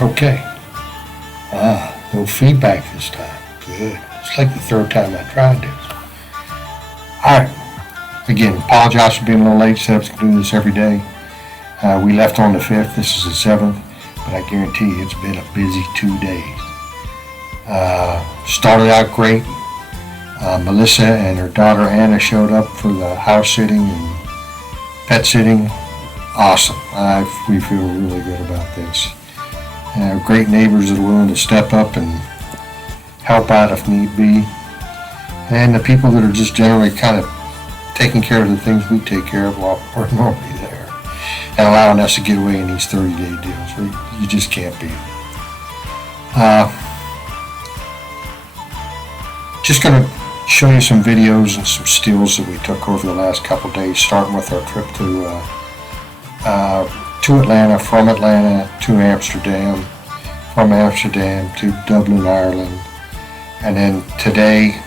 Okay. No feedback this time. Good. It's like the third time I tried this. Alright. Again, apologize for being a little late. Said I was going to do this every day. We left on the 5th. This is the 7th. But I guarantee you it's been a busy 2 days. Started out great. Melissa and her daughter Anna showed up for the house sitting and pet sitting. Awesome. We feel really good about this. Great neighbors that are willing to step up and help out if need be. And the people that are just generally kind of taking care of the things we take care of while we're normally there. And allowing us to get away in these 30-day deals. You just can't beat it. Just going to show you some videos and some stills that we took over the last couple days, starting with our trip to Atlanta, from Atlanta to Amsterdam, from Amsterdam to Dublin, Ireland, and then today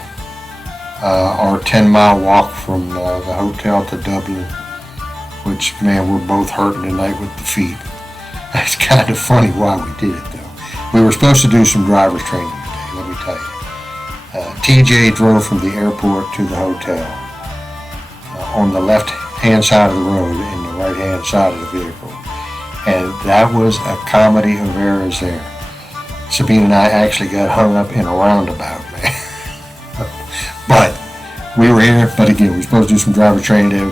our 10-mile walk from the hotel to Dublin, which, man, we're both hurting tonight with the feet. It's kind of funny why we did it, though. We were supposed to do some driver's training today, let me tell you. TJ drove from the airport to the hotel on the left-hand side of the road and the right-hand side of the vehicle. And that was a comedy of errors there. Sabine and I actually got hung up in a roundabout, man. But we were here, but again, we were supposed to do some driver training today,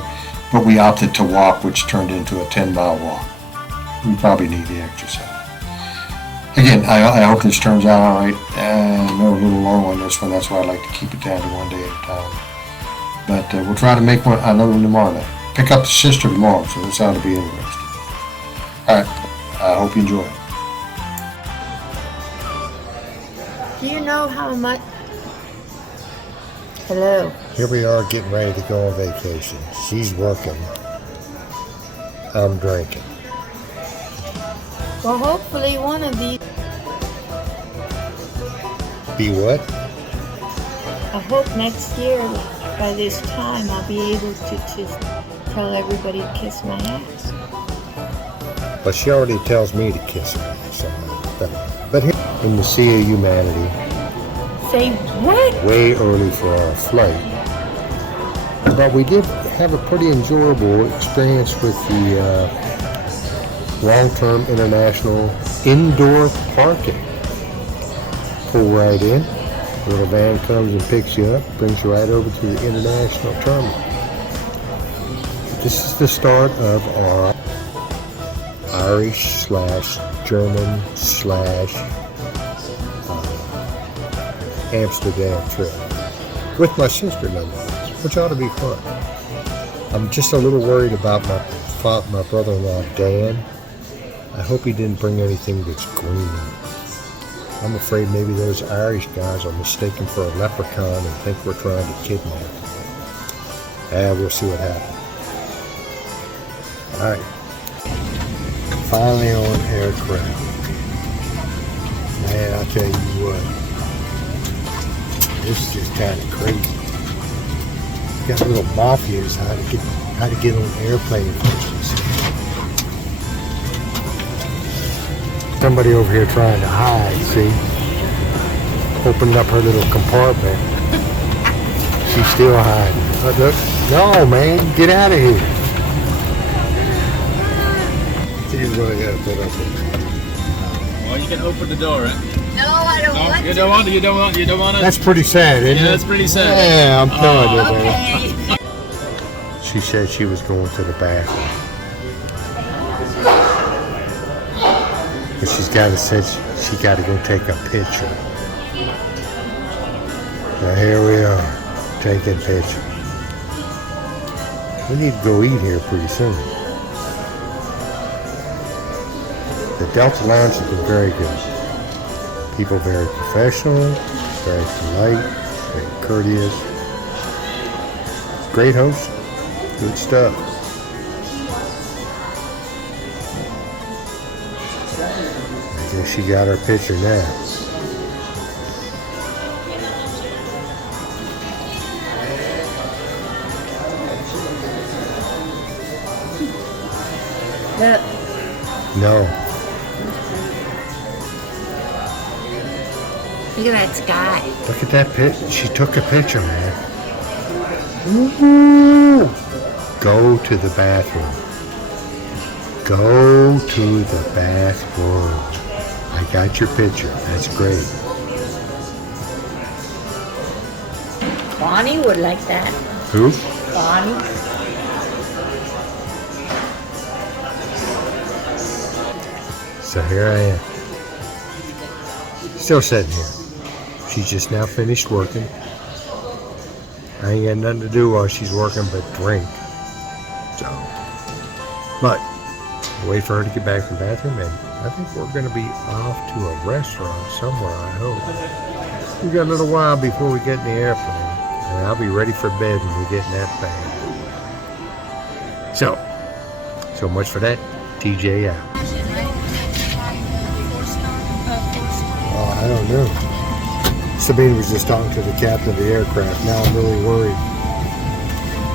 but we opted to walk, which turned into a 10-mile walk. We probably need the exercise. Again, I hope this turns out all right. I know a little long on this one. That's why I like to keep it down to 1 day at a time. But we'll try to make another one tomorrow night. Pick up the sister tomorrow, so this ought to be interesting. All right. I hope you enjoy it. Do you know how much? Hello. Here we are getting ready to go on vacation. She's working. I'm drinking. Well, hopefully one of these. Be what? I hope next year, by this time, I'll be able to just tell everybody to kiss my ass. But she already tells me to kiss her ass. But here in the Sea of Humanity. Say what? Way early for our flight. But we did have a pretty enjoyable experience with the long-term international indoor parking. Pull right in, a little van comes and picks you up, brings you right over to the international terminal. This is the start of our Irish/German/Amsterdam trip with my sister, nonetheless, which ought to be fun. I'm just a little worried about my brother-in-law Dan. I hope he didn't bring anything that's green. I'm afraid maybe those Irish guys are mistaken for a leprechaun and think we're trying to kidnap them. We'll see what happens. Alright. Finally on aircraft. Man, I'll tell you what. This is just kind of crazy. Got little mafias how to get on airplane first. Somebody over here trying to hide, see? Opening up her little compartment. She's still hiding. Look. No, man, get out of here. She's really got to put up with it. Well, you can open the door, right? No, I don't want You to. don't want to? That's pretty sad, isn't it? Yeah, that's pretty sad. Yeah, I'm telling you, man. Okay. She said she was going to the bathroom. But she got to go take a picture. Now here we are, taking pictures. We need to go eat here pretty soon. The Delta Lounge has been very good. People very professional, very polite, very courteous. Great host. Good stuff. I guess she got her picture now. Look. No. Look at that sky. Look at that picture. She took a picture, man. Ooh. Go to the bathroom. Go to the bathroom. I got your picture. That's great. Bonnie would like that. Who? Bonnie. So here I am. Still sitting here. She's just now finished working. I ain't got nothing to do while she's working but drink. So, but wait for her to get back from the bathroom, and I think we're going to be off to a restaurant somewhere, I hope. We got a little while before we get in the airplane, and I'll be ready for bed when we get in that bag. So much for that. TJ out. I don't know. Sabine was just talking to the captain of the aircraft. Now I'm really worried.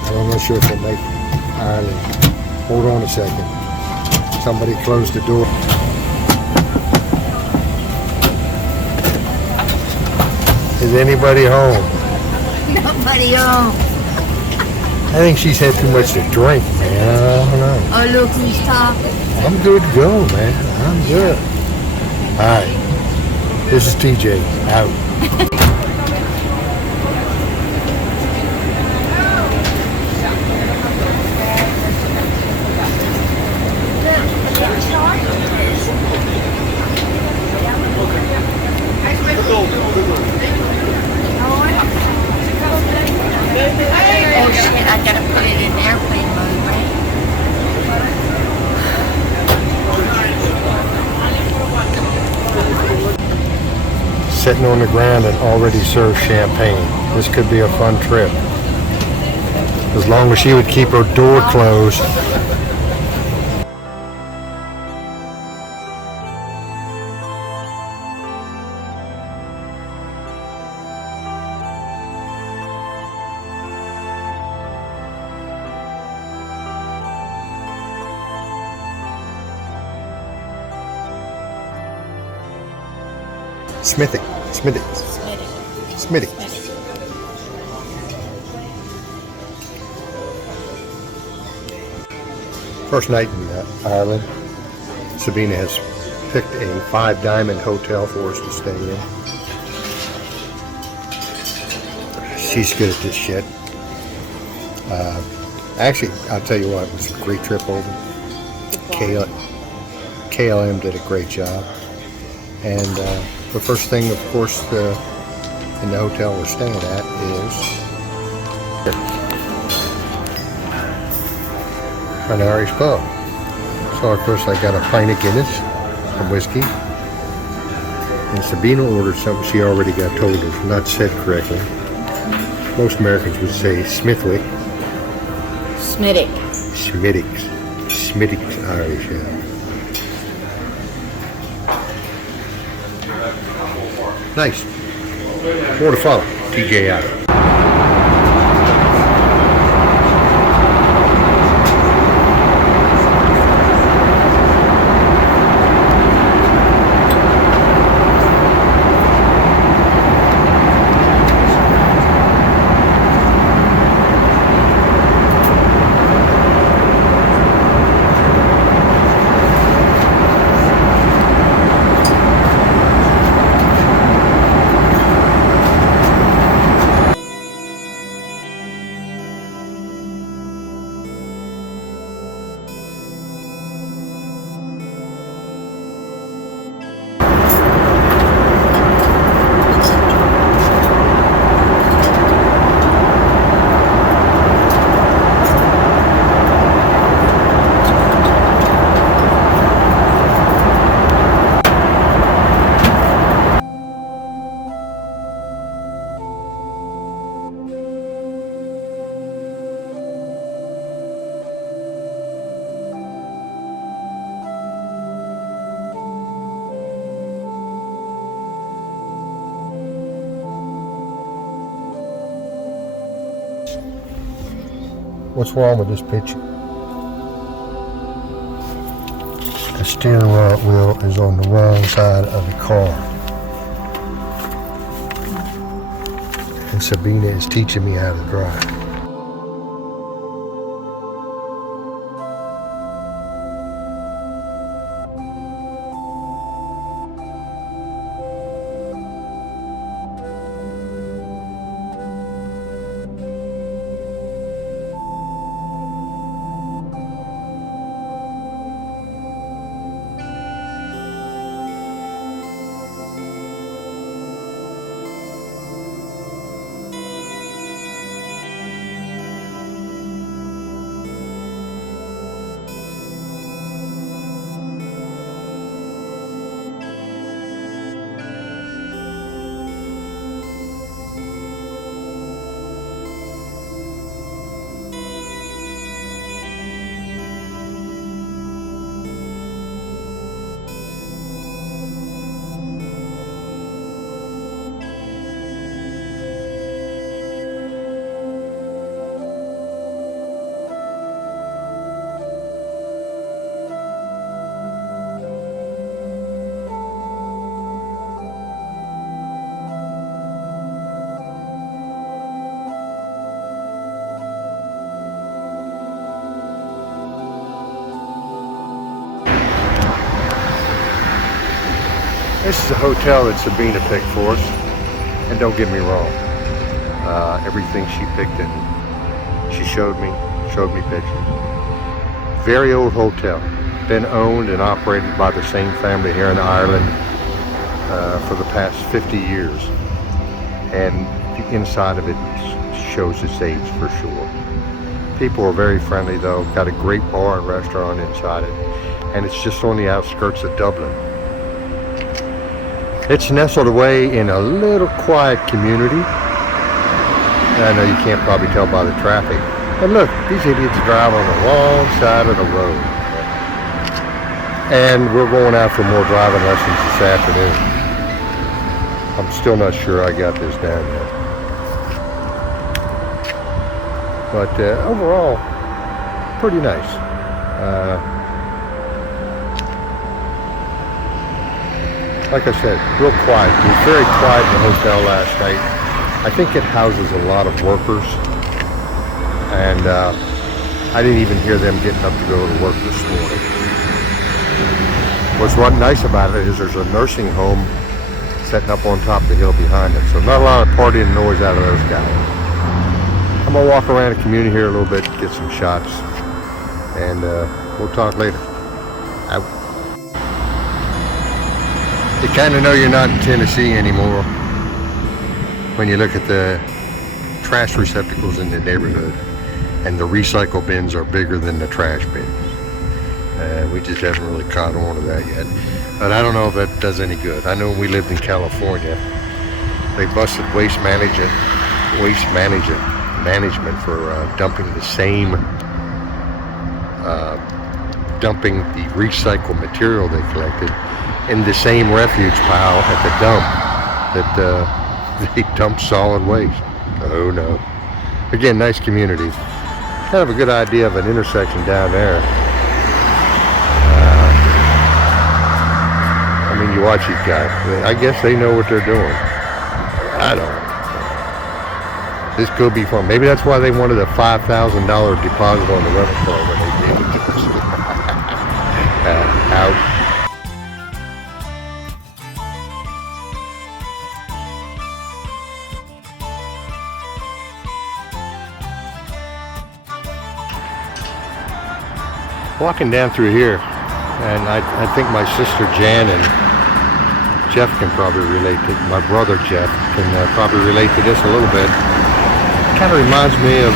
I'm not sure if it'll make Ireland. Hold on a second. Somebody closed the door. Is anybody home? Nobody home. I think she's had too much to drink, man. I don't know. Oh, look who's talking. I'm good to go, man. I'm good. All right. This is TJ. Out. Oh shit, I gotta put it in airplane mode, right? Sitting on the ground and already served champagne. This could be a fun trip. As long as she would keep her door closed. Smithy. First night in Ireland, Sabina has picked a 5-diamond hotel for us to stay in. She's good at this shit. Actually, I'll tell you what, it was a great trip over. KLM did a great job. And the first thing, of course, in the hotel we're staying at is an Irish pub. So, of course, I got a pint of Guinness, some whiskey, and Sabina ordered something she already got told is not said correctly. Most Americans would say Smithwick. Smittix Irish, yeah. Nice. More to follow. TJ out. What's wrong with this picture? The steering wheel is on the wrong side of the car. and Sabina is teaching me how to drive. This is a hotel that Sabina picked for us, and don't get me wrong, everything she picked and she showed me pictures. Very old hotel, been owned and operated by the same family here in Ireland for the past 50 years, and the inside of it shows its age for sure. People are very friendly though, got a great bar and restaurant inside it, and it's just on the outskirts of Dublin. It's nestled away in a little quiet community. I know you can't probably tell by the traffic. But look, these idiots drive on the wrong side of the road. And we're going out for more driving lessons this afternoon. I'm still not sure I got this down yet. But overall, pretty nice. Like I said, real quiet. It was very quiet in the hotel last night. I think it houses a lot of workers, and I didn't even hear them getting up to go to work this morning. What's nice about it is there's a nursing home setting up on top of the hill behind it, so not a lot of partying noise out of those guys. I'm gonna walk around the community here a little bit, get some shots, and we'll talk later. Out. You kind of know you're not in Tennessee anymore when you look at the trash receptacles in the neighborhood, and the recycle bins are bigger than the trash bins. We just haven't really caught on to that yet. But I don't know if that does any good. I know when we lived in California, they busted waste management for dumping the recycled material they collected in the same refuge pile at the dump that they dump solid waste. Oh no. Again, nice community. Kind of a good idea of an intersection down there. I mean, you watch these guys. I guess they know what they're doing. I don't know. This could be fun. Maybe that's why they wanted a $5,000 deposit on the rental car when they gave it to us. Out. Walking down through here, and I think my sister Jan and Jeff can probably relate to, my brother Jeff can probably relate to this a little bit. It kind of reminds me of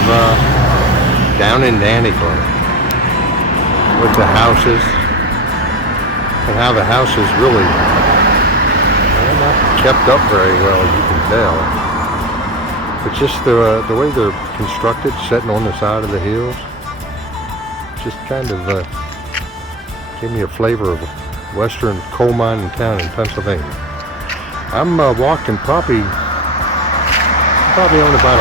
down in Dannicon with the houses, and how the houses really not kept up very well, as you can tell. But just the way they're constructed, sitting on the side of the hills, just kind of gave me a flavor of a western coal mining town in Pennsylvania. I'm walking probably on about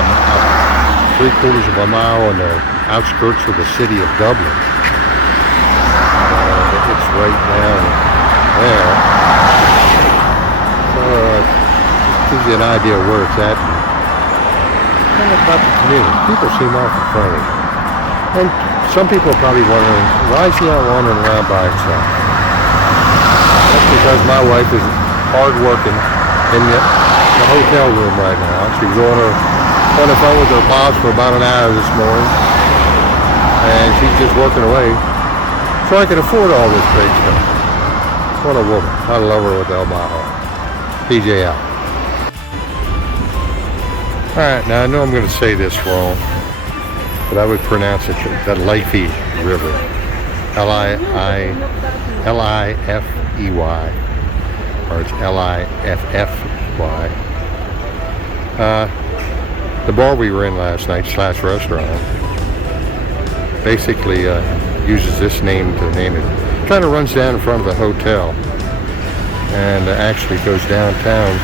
3/4 of a mile on the outskirts of the city of Dublin. It's right down there. Gives you an idea of where it's at. kind of about the community. People seem awful friendly. And some people are probably wondering, why is he out wandering around by himself? That's because my wife is hard working in the hotel room right now. She was on the phone with her boss for about an hour this morning. And she's just working away so I can afford all this great stuff. What a woman. I love her with all my heart. PJ out. Alright, now I know I'm going to say this wrong, but I would pronounce it the Liffey River. L-I-F-E-Y. Or it's L-I-F-F-Y. The bar we were in last night, / restaurant, basically uses this name to name it. It kind of runs down in front of the hotel and actually goes downtown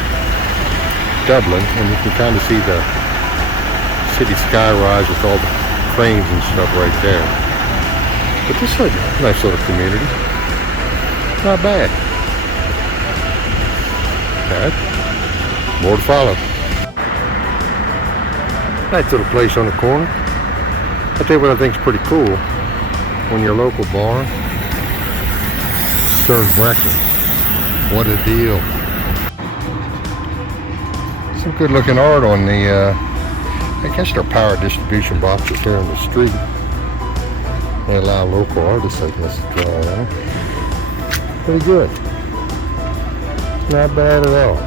Dublin, and you can kind of see the city skyrise with all the cranes and stuff right there. But this is a nice little community. Not bad. Okay. More to follow. Nice little place on the corner. I'll tell you what I think is pretty cool. When your local bar serves breakfast. What a deal. Some good looking art on the, I guess they're power distribution boxes here in the street. They allow local artists like this to draw on them. Pretty good. Not bad at all.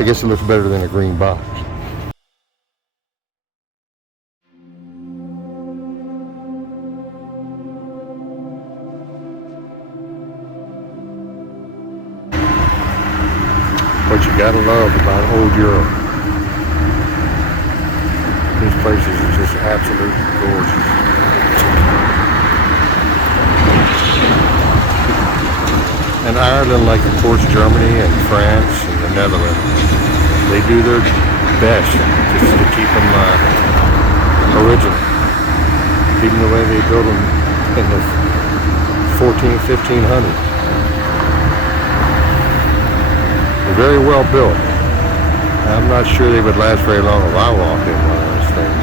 I guess it looks better than a green box. What you gotta love about old Europe. These places are just absolutely gorgeous. And Ireland, like of course Germany and France and the Netherlands, they do their best just to keep them original. Keep them the way they built them in the 1500s. They're very well built. I'm not sure they would last very long if I walked in one of those things,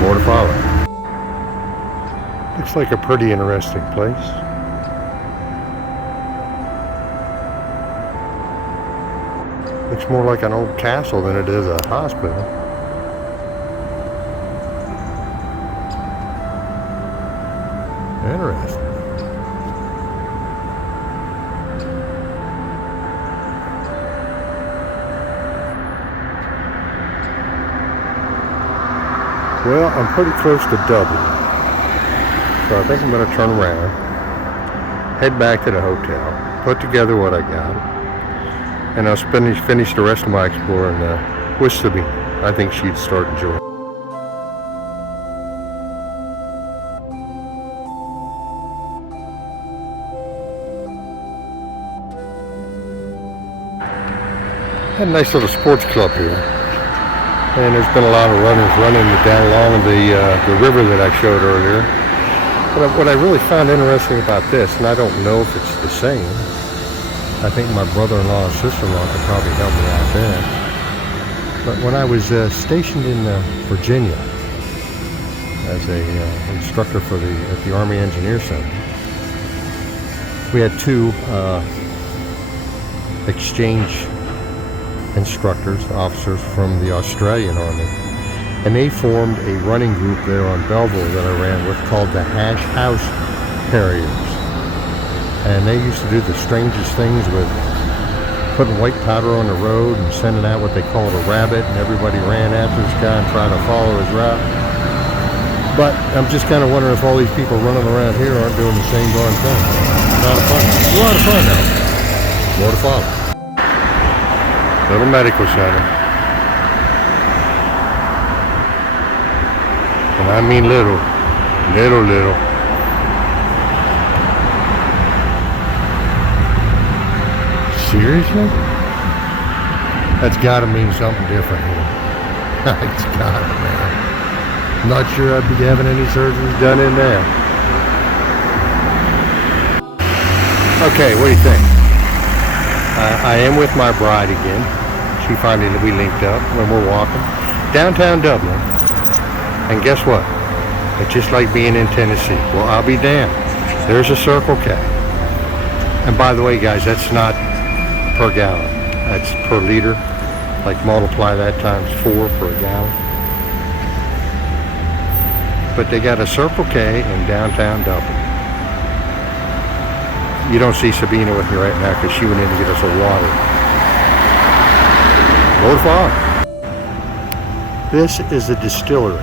More to follow. Looks like a pretty interesting place. Looks more like an old castle than it is a hospital. Interesting. Well, I'm pretty close to Dublin, so I think I'm going to turn around, head back to the hotel, put together what I got, and I'll finish the rest of my exploring with Sabine. I think she'd start enjoying it. Had a nice little sports club here. And there's been a lot of runners running down along the river that I showed earlier. But what I really found interesting about this, and I don't know if it's the same, I think my brother-in-law and sister-in-law could probably help me out there. But when I was stationed in Virginia as a instructor at the Army Engineer Center, we had two exchange instructors, officers from the Australian Army, and they formed a running group there on Belleville that I ran with called the Hash House Harriers. And they used to do the strangest things with putting white powder on the road and sending out what they called a rabbit, and everybody ran after this guy and tried to follow his route. But I'm just kind of wondering if all these people running around here aren't doing the same darn thing. A lot of fun. A lot of fun though. More to follow. Little medical center. And I mean little. Little. Seriously? That's gotta mean something different here. It's gotta, man. I'm not sure I'd be having any surgeries done in there. Okay, what do you think? I am with my bride again. She finally, we linked up when we're walking downtown Dublin. And guess what? It's just like being in Tennessee. Well, I'll be damned. There's a Circle K. And by the way, guys, that's not per gallon. That's per liter. Like multiply that times 4 per gallon. But they got a Circle K in downtown Dublin. You don't see Sabina with me right now because she went in to get us a water. Go far. This is the distillery.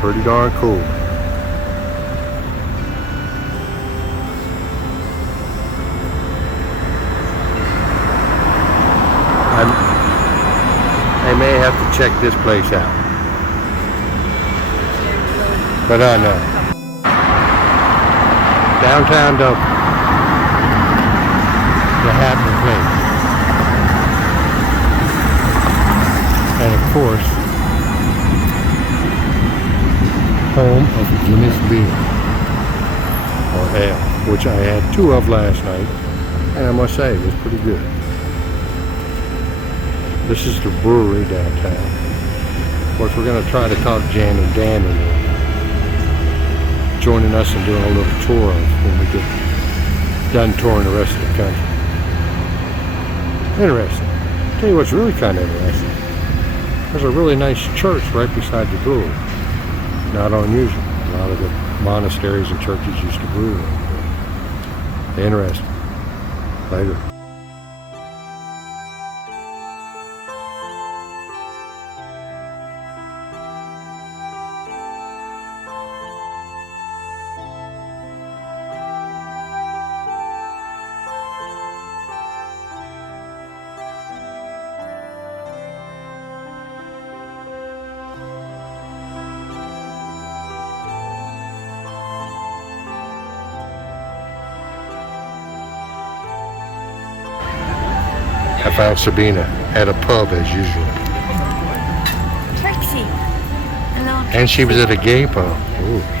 Pretty darn cool. I may have to check this place out. But I know. Downtown Dublin. The happening place. And of course, home of Guinness beer. Or ale, which I had 2 of last night. And I must say, it was pretty good. This is the brewery downtown. Of course, we're going to try to talk Jan and Dan into joining us and doing a little tour when we get done touring the rest of the country. Interesting. Tell you what's really kind of interesting. There's a really nice church right beside the brewery. Not unusual. A lot of the monasteries and churches used to brew there. Interesting. Later. I found Sabina at a pub as usual. Trixie. Hello. And she was at a gay pub. Ooh.